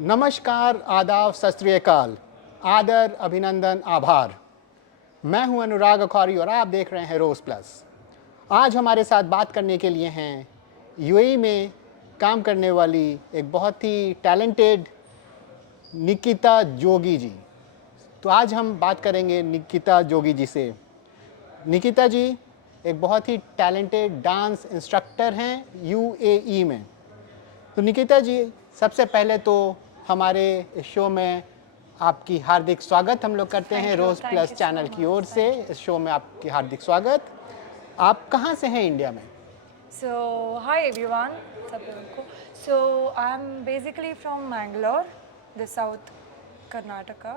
नमस्कार, आदाब, सत श्री अकाल, आदर, अभिनंदन, आभार। मैं हूं अनुराग अखौरी और आप देख रहे हैं रोज प्लस। आज हमारे साथ बात करने के लिए हैं यूएई में काम करने वाली एक बहुत ही टैलेंटेड निकिता जोगी जी। तो आज हम बात करेंगे निकिता जोगी जी से। निकिता जी एक बहुत ही टैलेंटेड डांस इंस्ट्रक्टर हैं यूएई में। तो निकिता जी, सबसे पहले तो हमारे इस शो में आपकी हार्दिक स्वागत हम लोग करते हैं रोज plus Thank you channel so की much. ओर से। इस शो में आपकी हार्दिक स्वागत। आप कहाँ से हैं इंडिया में? So, hi everyone. सब लोगों को. So, I'm basically from Mangalore, the South Karnataka.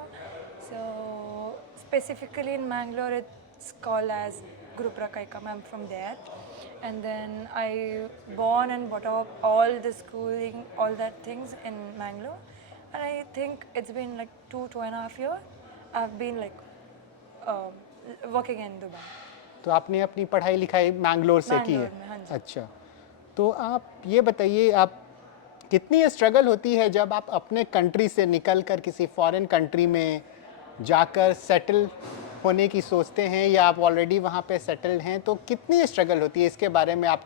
So, specifically in Mangalore, it's called as Guru Prakaikam. I'm from there. And then I born and brought up all the schooling, all that things in Mangalore. And I think it's been like 2.5 years. I've been like um, working in Dubai. तो आपने अपनी पढ़ाई लिखाई मैंगलोर से की है? मैंगलोर में, हाँ जी। अच्छा, तो आप ये बताइए, आप कितनी स्ट्रगल होती है जब आप अपने कंट्री से निकलकर किसी फॉरेन कंट्री में जाकर सेटल होने की सोचते हैं, या आप ऑलरेडी वहाँ पे सेटल्ड हैं? तो कितनी स्ट्रगल होती है, इसके बारे में आप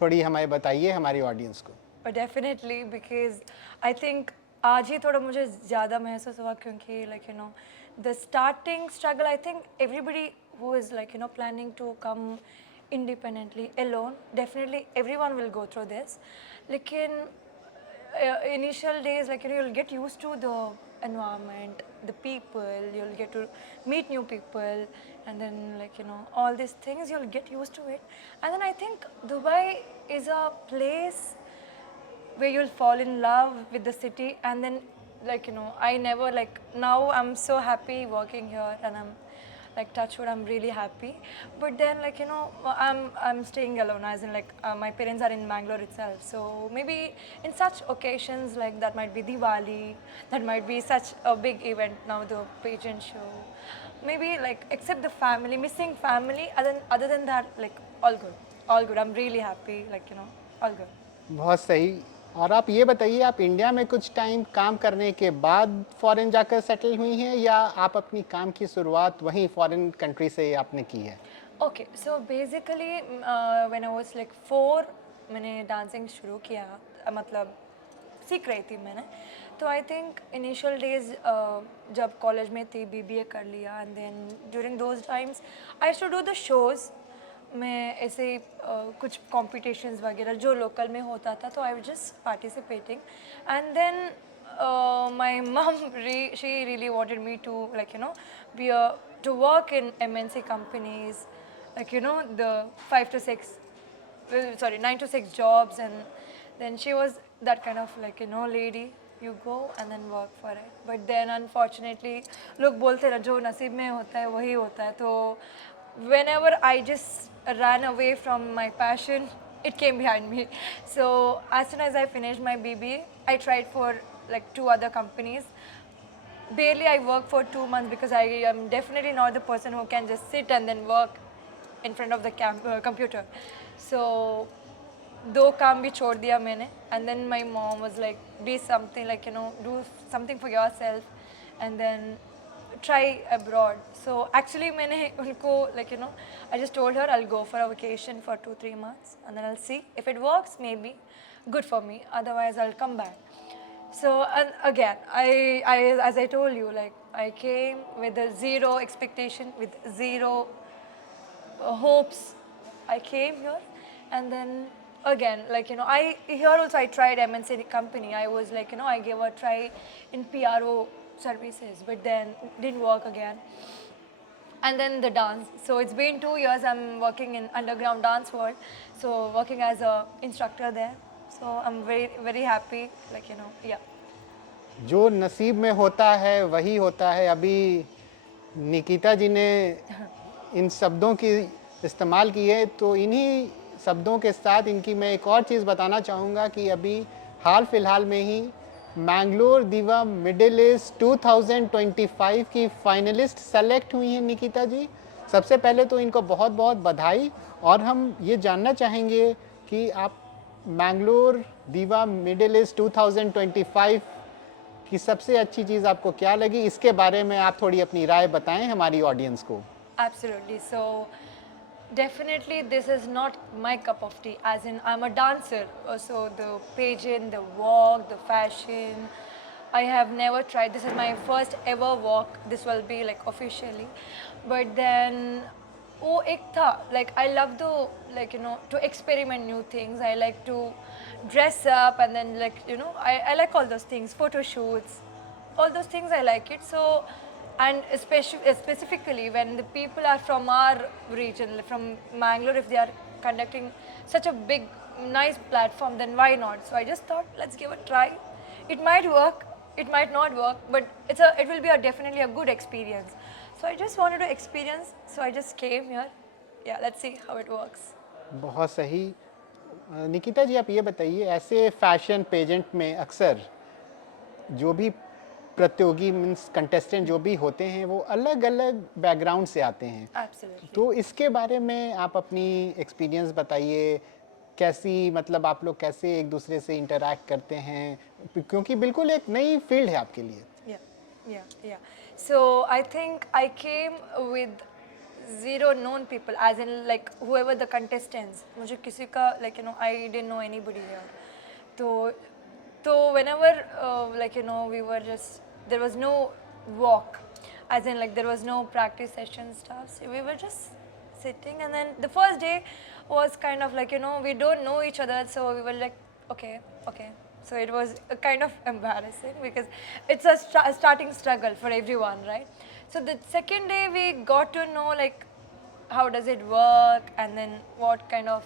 थोड़ी हमें बताइए, हमारी ऑडियंस को। डेफिनेटली बिकॉज आई थिंक आज ही थोड़ा मुझे ज़्यादा महसूस हुआ क्योंकि like the starting struggle I think everybody who is like planning to come independently alone definitely everyone will go through this लेकिन initial days like you'll get used to the environment, the people, you'll get to meet new people, and then like all these things you'll get used to it. And then I think Dubai is a place where you'll fall in love with the city. And then like I never like now I'm so happy working here, and I'm like touch wood, I'm really happy. But then like I'm staying alone, as in like my parents are in Bangalore itself, so maybe in such occasions like that might be Diwali, that might be such a big event, now the pageant show, maybe like except the family, missing family, other than that like all good, I'm really happy, like all good. बहुत सही। और आप ये बताइए, आप India में कुछ time काम करने के बाद फॉरेन जाकर सेटल हुई हैं, या आप अपनी काम की शुरुआत वहीं फॉरेन कंट्री से आपने की है? Okay so basically when I was like 4 मैंने डांसिंग शुरू किया, मतलब सीख रही थी मैंने। तो आई थिंक इनिशियल डेज जब कॉलेज में थी, बीबीए कर लिया, and then during those times I used to do the shows. मैं ऐसे कुछ कॉम्पिटिशन्स वगैरह जो लोकल में होता था, तो I was just participating. And then my mom she really wanted me to like be a to work in MNC companies, like the 5 to 6 sorry 9 to 6 jobs. And then she was that kind of like lady, you go and then work for it. But then unfortunately लोग बोलते ना जो नसीब में होता है वही होता है, तो whenever I just ran away from my passion, it came behind me. So as soon as I finished my BBA, I tried for like 2 other companies. Barely I worked for 2 months because I am definitely not the person who can just sit and then work in front of the computer. So दो काम भी छोड़ दिया मैंने. And then my mom was like, be something like do something for yourself and then try abroad. So actually मैंने उनको like I just told her I'll go for a vacation for 2-3 months and then I'll see if it works, maybe good for me, otherwise I'll come back. So and again I as I told you, like I came with a zero expectation, with zero hopes. I came here, and then again like I here also I tried MNC company. I was like I gave a try in PRO services, but then didn't work again. And then the dance. So it's been 2 years I'm working in underground dance world, so working as a instructor there. So I'm very happy, like yeah. जो नसीब में होता है वही होता है। अभी निकिता जी ने इन शब्दों की इस्तेमाल की है, तो इन्हीं शब्दों के साथ इनकी मैं एक और चीज़ बताना चाहूँगा कि अभी हाल फिलहाल में ही मैंगलोर दिवा मिडिल ईस्ट 2025 की फाइनलिस्ट सेलेक्ट हुई हैं निकिता जी। सबसे पहले तो इनको बहुत बहुत बधाई। और हम ये जानना चाहेंगे कि आप मैंगलोर दिवा मिडिल ईस्ट 2025 कि सबसे अच्छी चीज़ आपको क्या लगी, इसके बारे में आप थोड़ी अपनी राय बताएं हमारी ऑडियंस को। Absolutely. So, definitely, this is not my cup of tea. As in, I'm a dancer. So, the pageant, the walk, the fashion, I have never tried. This is my first ever walk. This will be like officially. But then, oh, ek tha. Like, I love the, like, you know, to experiment new things. I like to dress up and then, like, you know, I like all those things, photo shoots, all those things I like it. So, and specifically when the people are from our region, from Mangalore, if they are conducting such a big, nice platform, then why not? So I just thought, let's give a try. It might work, it might not work, but it will be definitely a good experience. So I just wanted to experience, so I just came here. Yeah, let's see how it works. बहुत सही। निकिता जी, आप ये बताइए, ऐसे fashion pageant में अक्सर जो भी प्रतियोगी मीन्स कंटेस्टेंट जो भी होते हैं वो अलग अलग बैकग्राउंड से आते हैं, Absolutely. तो इसके बारे में आप अपनी एक्सपीरियंस बताइए। कैसी, मतलब आप लोग कैसे एक दूसरे से इंटरैक्ट करते हैं, क्योंकि बिल्कुल एक नई फील्ड है आपके लिए। Yeah. So I think I came with zero known people, as in like whoever the contestants. मुझे किसी का like you know I didn't know anybody here. तो whenever like you know we were just, there was no walk, as in like there was no practice session stuff. So we were just sitting, and then the first day was kind of like you know we don't know each other, so we were like okay. So it was kind of embarrassing because it's a starting struggle for everyone, right? So the second day we got to know like how does it work, and then what kind of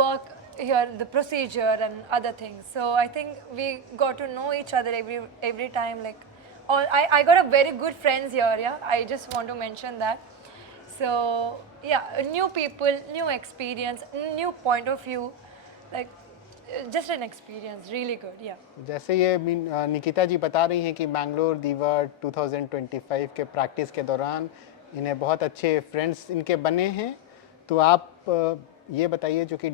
work here, the procedure and other things. So I think we got to know each other every time. Like, I got a very good friends here. Yeah, I just want to mention that. So yeah, new people, new experience, new point of view, like just an experience, really good. Yeah. जैसे ये निकिता जी बता रही हैं कि बैंगलोर दीवा 2025 के practice के दौरान इन्हें बहुत अच्छे फ्रेंड्स इनके बने हैं, तो आप ये बताइए, जो कि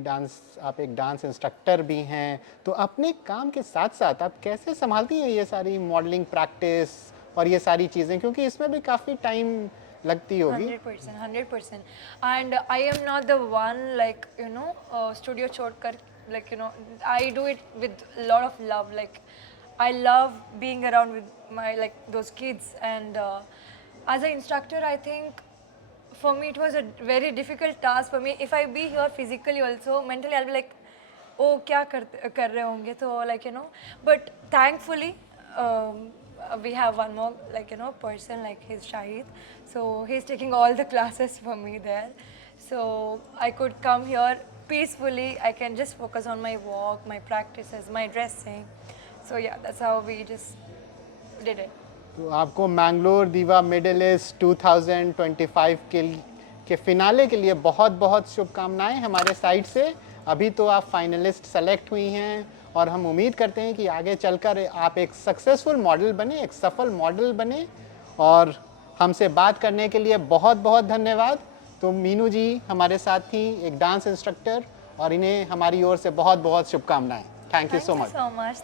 आप एक डांस इंस्ट्रक्टर भी हैं, तो अपने काम के साथ साथ आप कैसे संभालती हैं ये सारी मॉडलिंग प्रैक्टिस और ये सारी चीज़ें, क्योंकि इसमें भी काफ़ी टाइम लगती होगी। 100%. And I am not the one like you know studio छोड़कर, like you know I do it with a lot of love. Like I love being around with my like those kids, and as an instructor I think for me it was a very difficult task for me. If I be here physically also, mentally I'll be like oh क्या कर रहे होंगे, so like you know, but thankfully we have one more like you know person, like he's Shahid, so he's taking all the classes for me there, so I could come here peacefully. I can just focus on my walk, my practices, my dressing. So yeah, that's how we just did it. तो आपको मैंगलोर दीवा medallist 2025 के finale के लिए बहुत बहुत शुभकामनाएं हमारे साइड से। अभी तो आप फाइनलिस्ट सेलेक्ट हुई हैं और हम उम्मीद करते हैं कि आगे चलकर आप एक सक्सेसफुल मॉडल बने, एक सफल मॉडल बने। और हमसे बात करने के लिए बहुत बहुत धन्यवाद। तो मीनू जी हमारे साथ थी, एक डांस इंस्ट्रक्टर, और इन्हें हमारी ओर से बहुत बहुत शुभकामनाएं। Thank you so much.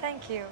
Thank you.